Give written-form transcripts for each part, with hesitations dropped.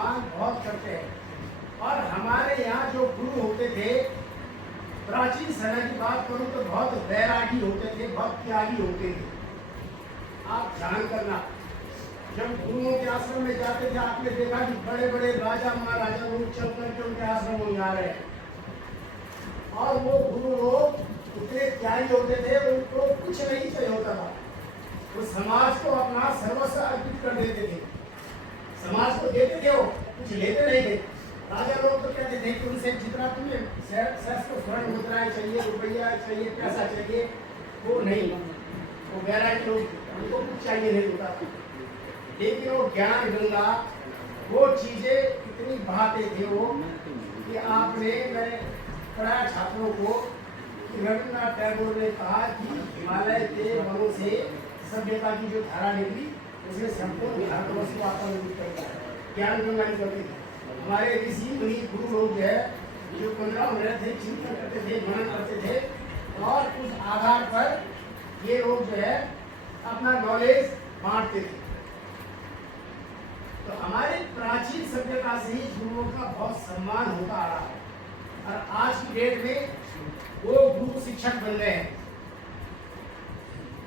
सम्मान बहुत करते हैं। और हमारे यहाँ जो गुरु होते थे, प्राचीन समय की बात करूं तो बहुत वैरागी होते थे, बहुत त्यागी होते थे। आप ध्यान करना, जब गुरुओं के आश्रम में जाते थे आपने देखा कि बड़े बड़े राजा महाराजा लोग चल करके उनके आश्रम में आ रहे हैं, और वो गुरु लोग इतने त्यागी होते थे, उनको कुछ नहीं चाहिए होता था। वो समाज को अपना सर्वस्व अर्पित कर देते थे, समाज को देते थे, वो कुछ लेते नहीं थे। राजा लोग तो कहते थे कि उनसे जितना तुम्हें शहर को स्वर्ण मुद्राएं चाहिए, रुपया चाहिए, पैसा चाहिए, वो नहीं, वो वैरागी लोग, उनको कुछ चाहिए नहीं होता था। लेकिन वो ज्ञान गंगा, वो चीजें इतनी बहाते थे वो कि आपने, मैंने पढ़ाया छात्रों को कि रविन्द्रनाथ टैगोर ने कहा कि हिमालय के वनों से सभ्यता की जो धारा निकली, उसने संपूर्ण भारतवर्ष को आत्मनिर्भर कर दिया, ज्ञान गंगा निकलती थी। हमारे ऋषि मुनि गुरु लोग है जो पंद्रह रहे थे, चिंतन करते थे, मनन करते थे, और उस आधार पर ये लोग जो है अपना नॉलेज बांटते थे। तो हमारे प्राचीन सभ्यता से ही गुरुओं का बहुत सम्मान होता आ रहा है, और आज की डेट में वो गुरु शिक्षक बन गए हैं।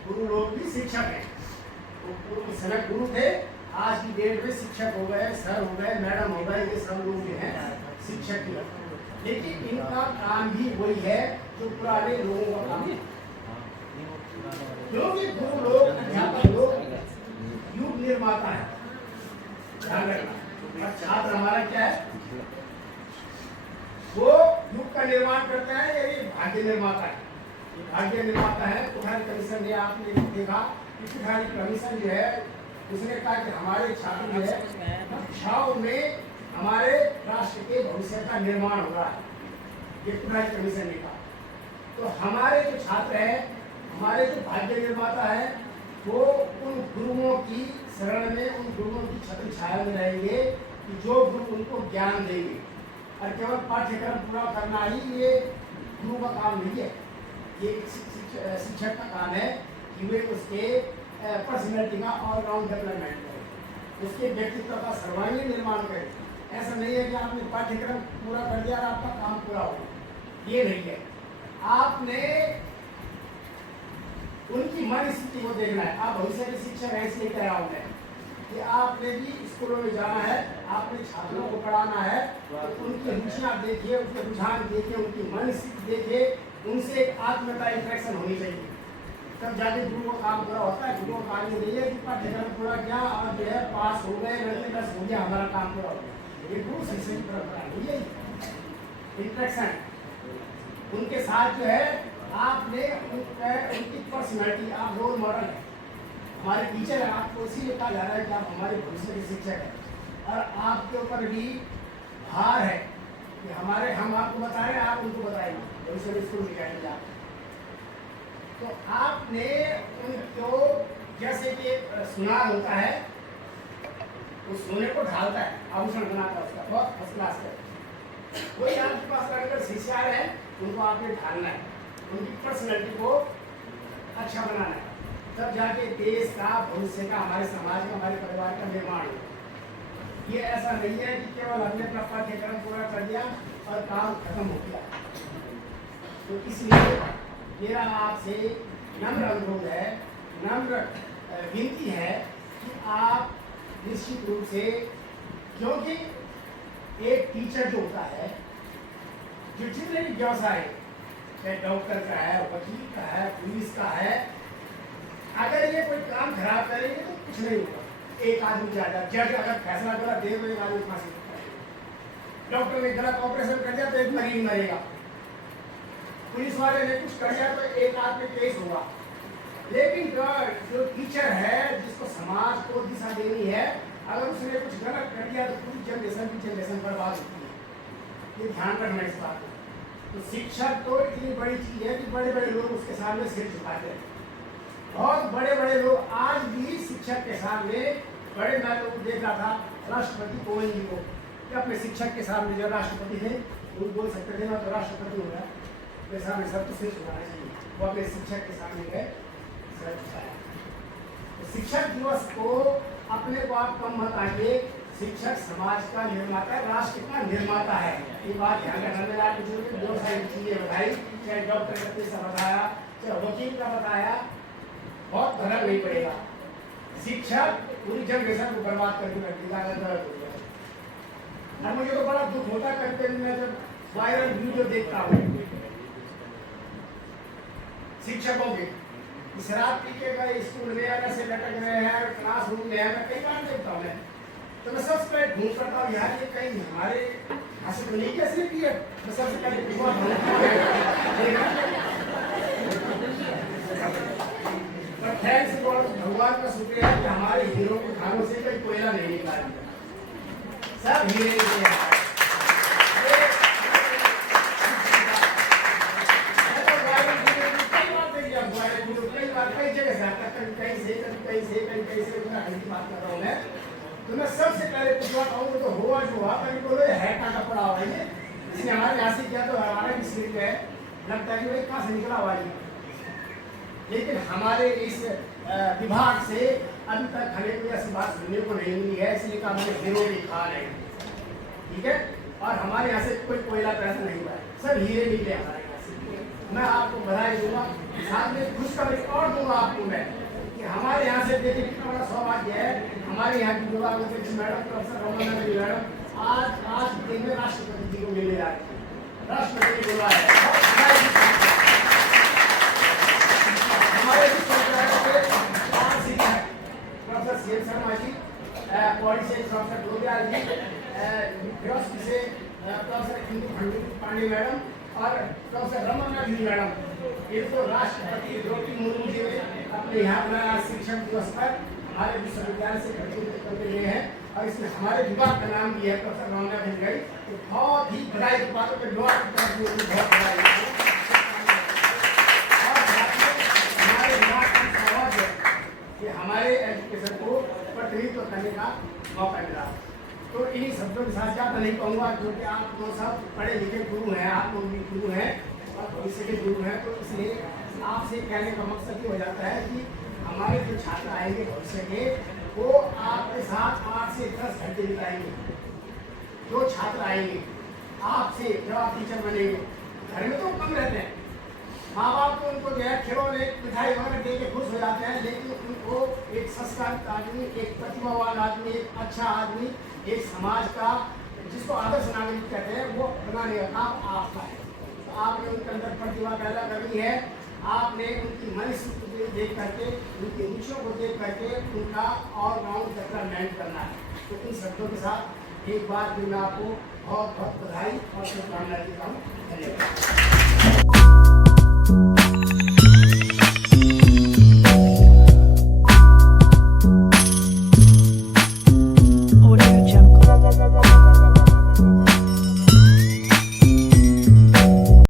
गुरु लोग भी शिक्षक हैं, वो पूर्व समय गुरु थे, आज की डेट में शिक्षक हो गए, सर हो गए, मैडम हो गए, ये सब लोग जो हैं शिक्षक ही। लेकिन इनका काम भी वही है जो पुराने लोगों का काम है, क्योंकि गुरु लोग, अध्यापक लोग युग निर्माता है, ध्यान रखना। और छात्र हमारा क्या है, वो युग का निर्माण करता है या ये भाग्य निर्माता है? ये भाग्य निर्माता है। कुठारी कमीशन ने, आपने देखा कि कुठारी कमीशन जो है, उसने कहा कि हमारे छात्र जो है कक्षाओं में हमारे राष्ट्र के भविष्य का निर्माण हो रहा है, ये कुठारी कमीशन ने कहा। तो हमारे जो छात्र हैं, हमारे जो भाग्य निर्माता है, वो उन गुरुओं की शरण में, उन गुरुओं की छत्र छाया में रहेंगे कि जो गुरु उनको ज्ञान देंगे। और केवल पाठ्यक्रम पूरा करना ही ये गुरु का काम नहीं है, ये शिक्षक का काम है कि वे उसके पर्सनैलिटी का ऑलराउंड डेवलपमेंट करें, उसके व्यक्तित्व का सर्वांगीण निर्माण करें। ऐसा नहीं है कि आपने पाठ्यक्रम पूरा कर दिया और आपका काम पूरा हो, ये नहीं है। आपने उनकी मन स्थिति को देखना है। आप भविष्य के शिक्षक हैं, इसलिए कह रहा हूँ मैं कि आपने भी स्कूलों में जाना है, आपने छात्रों को पढ़ाना है, तो उनकी रुचियाँ देखिए, उनके रुझान देखिए, उनकी मन स्थिति देखिए, उनसे एक आत्मता इंटरेक्शन होनी चाहिए, तब जाके गुरु को काम पूरा होता है। गुरु का काम नहीं है कि पाठ्यक्रम पूरा किया और जो है पास हो गए, बस हो गया, हमारा काम पूरा हो गया। ये गुरु शिष्य की परंपरा नहीं है, इंटरेक्शन उनके साथ जो है, आपने उनकी पर्सनैलिटी, आप रोल मॉडल है, हमारे टीचर है, आपको इसीलिए कहा जा रहा है कि आप हमारे भविष्य के शिक्षक हैं। और आपके ऊपर भी भार है कि हमारे, हम आपको बता रहे हैं, आप उनको बताएंगे, भविष्य में स्कूल में जाएंगे आप। तो आपने उनको, जैसे कि सुनार होता है, वो सोने को ढालता है, आभूषण बनाता है उसका, बहुत फर्स्ट क्लास है। कोई आपके पास अगर शिष्यार है, उनको आपने ढालना है, उनकी पर्सनैलिटी को अच्छा बनाना है, तब जाके देश का, भविष्य का, हमारे समाज का, हमारे परिवार का निर्माण हो। ये ऐसा नहीं है कि केवल हमने अपना पाठ्यक्रम पूरा कर दिया और काम खत्म हो गया। तो इसलिए मेरा आपसे नम्र अनुरोध है, नम्र विनती है कि आप निश्चित रूप से, क्योंकि एक टीचर जो होता है, जो जितने भी व्यवसाय, चाहे डॉक्टर का है, वकील का है, पुलिस का है, अगर ये कोई काम खराब करेंगे तो कुछ नहीं होगा। एक आदमी जाएगा, जज अगर फैसला गलत दे तो एक आदमी फांसी लगेगा, डॉक्टर ने गलत ऑपरेशन कर दिया तो एक मरीज मरेगा, पुलिस वाले ने कुछ कर दिया तो एक आदमी केस होगा। लेकिन जो टीचर है, जिसको समाज को दिशा देनी है, अगर उसने कुछ गलत कर दिया तो पूरी जनरेशन की जनरेशन बर्बाद होती है। ये ध्यान रखना इस बात को। तो शिक्षक तो इतनी बड़ी चीज है कि बड़े बड़े लोग उसके सामने सिर झुकाते हैं, बहुत बड़े बड़े लोग आज भी शिक्षक के सामने बड़े। मैं तो देख रहा था राष्ट्रपति कोविंद जी को, कि अपने शिक्षक के सामने, जो राष्ट्रपति थे, वो बोल सकते थे ना, तो राष्ट्रपति हो गया, मेरे सामने सब तो सिर झुकाना चाहिए। वो अपने शिक्षक के सामने गए, सर झुकाया। तो शिक्षक दिवस को अपने को आप कम मत आके, शिक्षक समाज का निर्माता, राष्ट्र का निर्माता है। ये बात ध्यान रखना। मैंने आपको जो बहुत सारी चीजें बताई, चाहे डॉक्टर का बताया, चाहे वकील का बताया, बहुत फर्क नहीं पड़ेगा। शिक्षक पूरी जनरेशन को बर्बाद करके रख देगा। और मुझे तो बड़ा दुख होता है कभी मैं जब वायरल वीडियो देखता हूँ शिक्षकों के शराब पी के गए स्कूल में या से लटक रहे हैं क्लास रूम में, मैं कई बार देखता हूँ मैं, तो मैं सबसे पहले ढूंढ करता हूँ यार ये कहीं हमारे हासिल तो नहीं कैसे की है। मैं सबसे पहले थैंक्स गॉड, भगवान का शुक्रिया है कि हमारे हीरो के खानों से कोई कोयला नहीं निकला, सब हीरे निकले। तो मैं सबसे पहले पूछवा पाऊंगा तो हुआ जो हुआ कभी बोलो है कहाँ का पड़ा हुआ है, इसने हमारे यहाँ से किया तो हमारा भी सीट है, लगता है कि भाई कहाँ से निकला हुआ है। लेकिन हमारे इस विभाग से अभी तक हमें कोई ऐसी बात सुनने को नहीं मिली है, इसलिए कहा हमें हीरो भी खा रहे हैं, ठीक है। और हमारे यहाँ से कोई कोयला पैसा नहीं हुआ है, सब हीरे निकले हमारे यहाँ से। मैं आपको बधाई दूंगा, साथ में खुशखबरी और दूंगा आपको मैं कि हमारे यहाँ से देखिए कितना बड़ा सौभाग्य है। हमारे यहाँ की विभाग अध्यक्ष मैडम प्रोफेसर रमन मैडम आज दिन में राष्ट्रपति जी को मिलने जा रहे हैं, राष्ट्रपति ने बोला है। हमारे professor C M Sharma ji, polity से प्रोफेसर डोबियाल जी, फिलोसफी से प्रोफेसर इंदु पांडे मैडम और प्रोफेसर रमन मैडम, इनको राष्ट्रपति द्रौपदी मुर्मू जी ने अपने यहाँ बनाया शिक्षक दिवस पर हमारे विश्वविद्यालय से करके लिए हैं और इसमें हमारे विभाग का नाम भी है प्रोफेसर रमना गई। तो बहुत ही बधाई की बातों पर लोग बहुत बधाई हमारे विभाग की समाज है कि हमारे एजुकेशन को प्रतिनिधित्व करने का मौका मिला। तो इन्हीं शब्दों के साथ ज़्यादा नहीं कहूँगा क्योंकि आप लोग सब पढ़े लिखे गुरु हैं, आप लोग भी गुरु हैं और भविष्य के गुरु हैं। तो इसलिए आपसे कहने का मकसद ये हो जाता है कि हमारे जो छात्र आएंगे भविष्य के, वो आपके साथ 8 से 10 घंटे बिताएंगे। जो छात्र आएंगे आपसे जब आप टीचर बनेंगे, घर में तो कम रहते हैं, माँ बाप तो उनको जो है खिलौने मिठाई वगैरह दे के खुश हो जाते हैं, लेकिन उनको एक संस्कारित आदमी, एक प्रतिभावान आदमी, एक अच्छा आदमी, एक समाज का जिसको आदर्श नागरिक कहते हैं वो बनाने का काम आपका है। तो आपने उनके अंदर प्रतिभा पैदा करनी है, आपने उनकी मनुष्य को देख करके, उनकी रुचियों को देख करके उनका ऑलराउंड डेवलपमेंट करना है। तो इन शब्दों के साथ एक बार फिर मैं आपको बहुत बहुत बधाई और शुभकामनाएं देता हूँ। धन्यवाद।